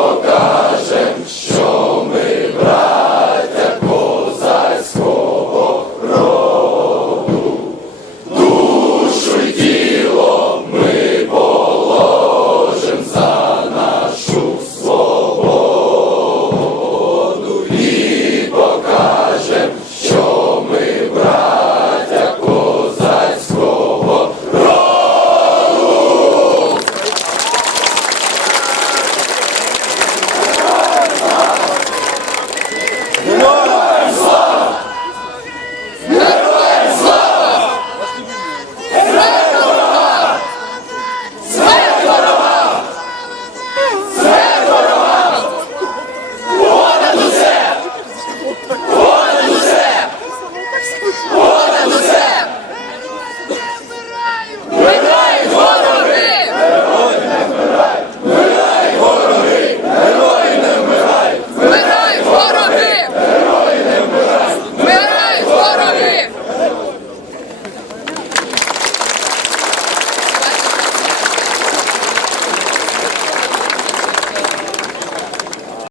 Бога.